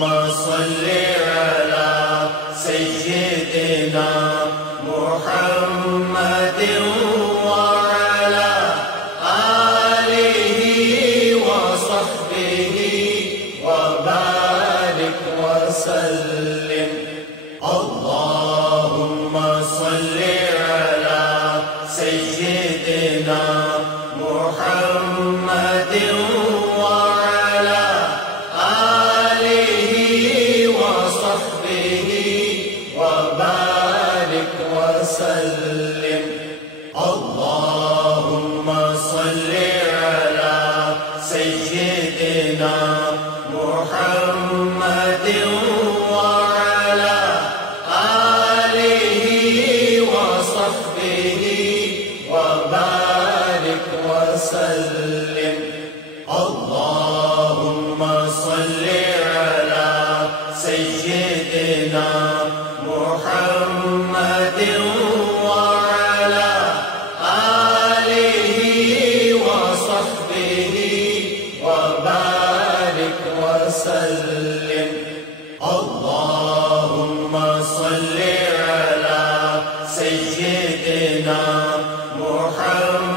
सल्लि अला सय्यिदिना मुहम्मदिन व अला आलिहि व सहबिहि व बारिक व सल्लिम। अल्लाहुम्मा सल्लि अला सय्यिदिना मुहम्मदिन व अला आलिहि व सहबिहि व बारिक व सल्लिम। अल्लाहुम्मा सल्लि अला सय्यिदिना मुहम्मदिन व अला आलिहि व सहबिहि व बारिक व सल्लिम। अल्लाहुम्मा सल्लि अला सय्यिदिना मुहम्मदिन व अला आलिहि व सहबिहि व बारिक व सल्लिम। अल्लाहुम्मा सल्लि अला सय्यिदिना मुहम्मदिन